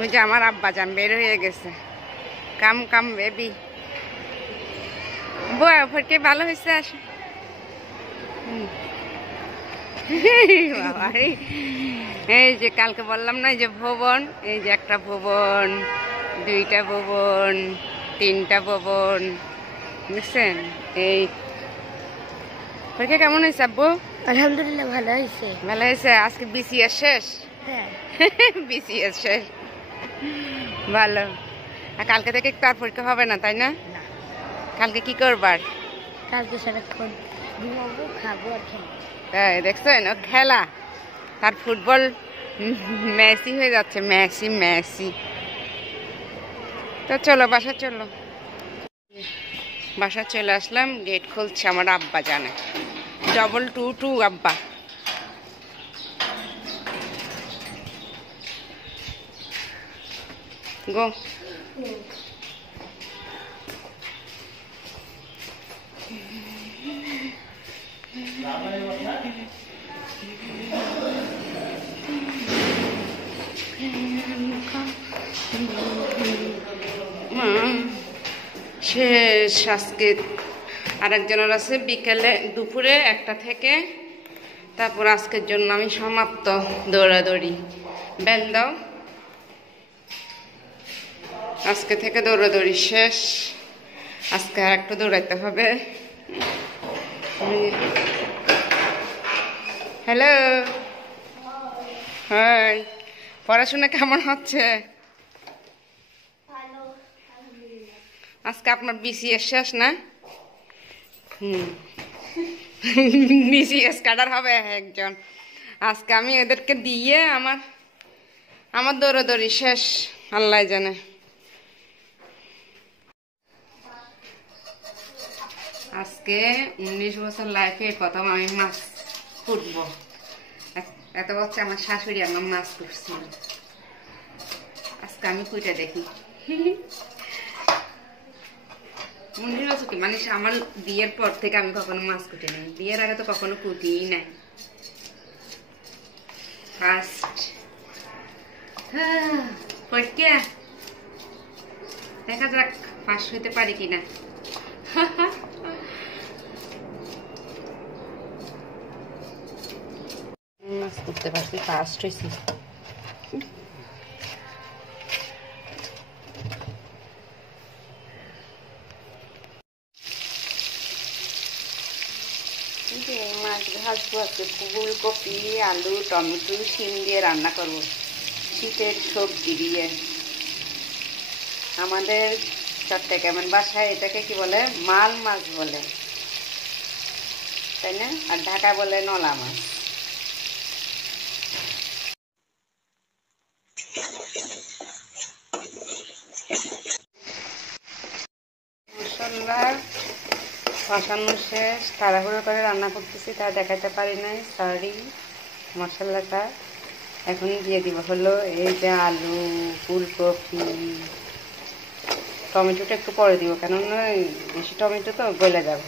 ওই যে আমার আব্বা জান বের হয়ে গেছে। কাম কাম বেবি বয় ফটকে ভালো হয়েছে আসে। এই যে কালকে বললাম না, এই যে ভবন, এই যে একটা ভবন, দুইটা ভবন, তিনটা ভবন, বুঝছেন? এই পরীক্ষা কেমন হয়েছে আব্বু? আলহামদুলিল্লাহ ভালো হয়েছে। ভালো হয়েছে। আজকে বিসিএস শেষ? হ্যাঁ বিসিএস শেষ, ভালো। আর কালকে থেকে তার পরীক্ষা হবে না, তাই না? কালকে কি করবার? কালকে সারাক্ষণ ঘুমাবো, খাবো আর খেলবো। তাই দেখছেন ও খেলা, তার ফুটবল মেসি হয়ে যাচ্ছে, মেসি মেসি। তো চলো বাসা চলো। বাসা চলে আসলাম, গেট খুলছে আমার আব্বা জানে, 222 আব্বা। গো শেষ আজকে। আরেকজনের আছে বিকেলে, দুপুরে 1টা থেকে। তারপর আজকের জন্য আমি সমাপ্ত। দৌড়াদৌড়ি বেল দাও, আজকে থেকে দৌড়াদৌড়ি শেষ। আজকে আর একটু দৌড়াইতে হবে। হ্যালো, হাই, পড়াশোনা কেমন হচ্ছে? আজকে আপনার বিসিএস শেষ না? বিসিএস কাটার হবে একজন। আজকে আমি এদেরকে দিয়ে আমার দৌড়াদৌড়ি শেষ, আল্লাহ জানে। আজকে 19 বছর লাইফে প্রথম আমি মাছ ফুটবো। এত বছর আমার শাশুড়ি আমার মাছ ফুটছিল, আজকে আমি ফুটে দেখি। 19 বছর কি মানে আমার বিয়ের পর থেকে আমি কখনো মাছ কুটি নাই। বিয়ের আগে তো কখনো কুটিই নাই, ফার্স্ট। দেখা যাক পাস হইতে পারি কিনা। মাছ করতে পারছি, ফার্স্ট হয়েছি। মাছ ভাজবো আজকে, ফুলকপি, আলু, টমেটো, শিম দিয়ে রান্না করবো, শীতের সবজি দিয়ে। আমাদের চট্টগ্রামের বাসায় এটাকে কি বলে, মাল মাছ বলে, তাই না? আর ঢাকা বলে নলা মাছ। মশলা কষানো শেষ, তাড়াহুড়ো করে রান্না করতেছি, তা দেখাতে পারি নাই, সরি। মশলাটা এখন দিয়ে দিব হলো এই যে আলু, ফুলকপি, টমেটোটা একটু পরে দিব, কেননা বেশি টমেটো তো গলে যাবে।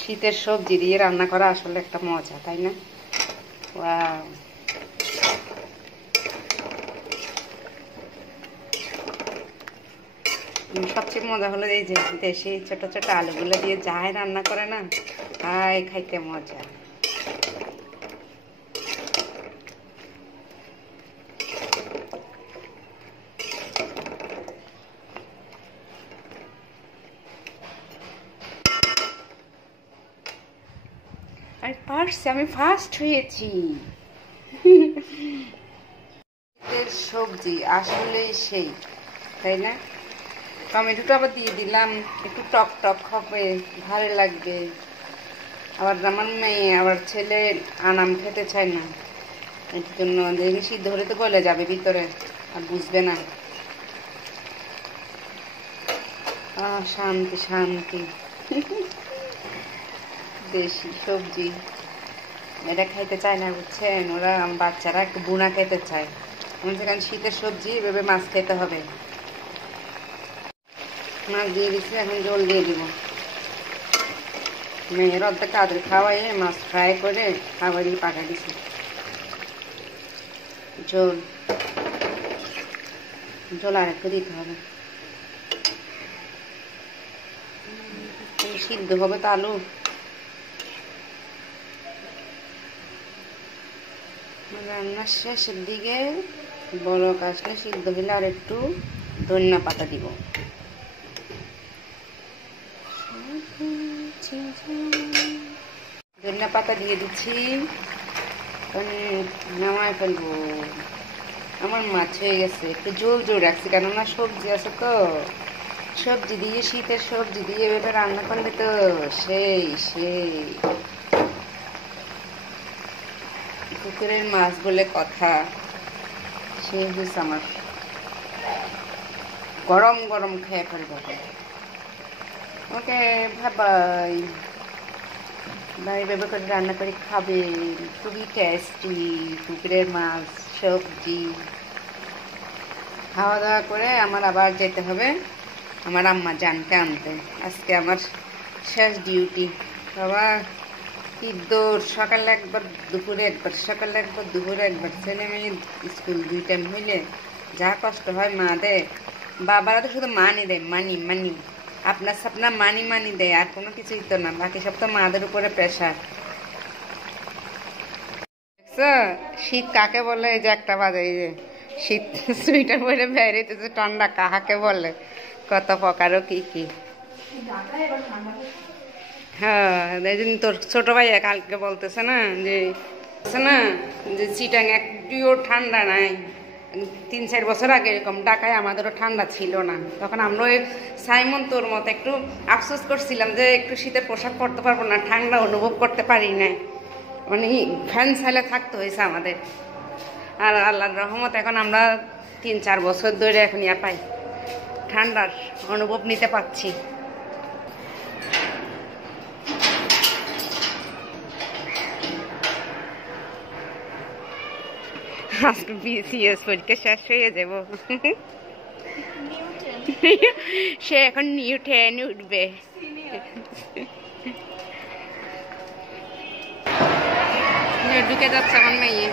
শীতের সবজি দিয়ে রান্না করা আসলে একটা মজা, তাই না? ওয়াও, সবচেয়ে মজা হলো এই যে দেশি ছোট ছোট আলুগুলো দিয়ে যাই রান্না করে না, হাই খাইতে মজা। আর পারছি, আমি ফার্স্ট হয়েছি। সবজি আসলে সেই, তাই না? টমেটোটা আবার দিয়ে দিলাম, একটু টক টক হবে, ভালো লাগবে। আবার আমার মেয়ে, আবার ছেলে আনাম খেতে চায় না, এর জন্য দেখি সিদ্ধ হলে তো গলে যাবে ভিতরে, আর বুঝবে না। শান্তি শান্তি। দেশি সবজি এটা খাইতে চায় না, বুঝছেন? ওরা বাচ্চারা একটু বুনা খেতে চায়। সেখানে শীতের সবজি এভাবে মাছ খেতে হবে। মাছ দিয়ে দিচ্ছি, এখন জল দিয়ে দিব। মেয়ের অর্ধেক আদর খাওয়াইয়ে মাছ ফ্রাই করে খাবারই পাকা দিছি। ঝোল ঝোল আর একটু দিতে হবে, সিদ্ধ হবে তো আলু। রান্নার শেষের দিকে বড় কাজটা সিদ্ধ হলে আর একটু ধনিয়া পাতা দিব। ধনিয়া পাতা দিয়ে দিচ্ছি, নামায় ফেলবো। আমার মাছ হয়ে গেছে, একটু ঝোল ঝোল রাখছি কেননা সবজি আছে তো। সবজি দিয়ে, শীতের সবজি দিয়ে এভাবে রান্না করলে তো সেই সেই। পুকুরের মাছ বলে কথা, সেই হয়েছে আমার। গরম গরম খেয়ে ফেলবো। ওকে ভাই ভাই ভেবে করে রান্না করে খাবে, খুবই টেস্টি পুকুরের মাছ সবজি। খাওয়া দাওয়া করে আমার আবার যেতে হবে আমার আম্মা জানকে আনতে। আজকে আমার শেষ ডিউটি। বাবা কি দৌড়, সকালে একবার দুপুরে একবার, সকালে একবার দুপুরে একবার। ছেলে মেয়ে স্কুল 2 টাইম হইলে যা কষ্ট হয় মাদের। বাবারা তো শুধু মানি দেয়, মানি মানি, আপনার সাপনা মানি মানি দেয়, আর কোনো কিছুই তো না। বাকি সব তো মাদের উপরে প্রেশার। শীত কাকে বলে? এই যে 1টা বাজে, এই যে শীত সুইটার পরে বেরিয়েছে, ঠান্ডা কাহাকে বলে? কত প্রকারও কি কি। হ্যাঁ, তোর ছোট ভাইয়া কালকে বলতেছে না যে চিটাং একটুও ঠান্ডা নাই। 3-4 বছর আগে এরকম ঢাকায় আমাদেরও ঠান্ডা ছিল না। তখন আমরা ওই সাইমন তোর মতো একটু আফসোস করছিলাম যে একটু শীতের পোশাক পরতে পারবো না, ঠান্ডা অনুভব করতে পারি না, মানে ফ্যান ছাইলে থাকতে হয়েছে আমাদের। আর আল্লাহর রহমত এখন আমরা 3-4 বছর ধরে এখন ইয়া পাই, ঠান্ডার অনুভব নিতে পারছি। আজকে বিসিএস পরীক্ষা শেষ হয়ে যাব। সে এখন নিউ 10 উঠবে। ঢুকে যাচ্ছে আমার মেয়ে।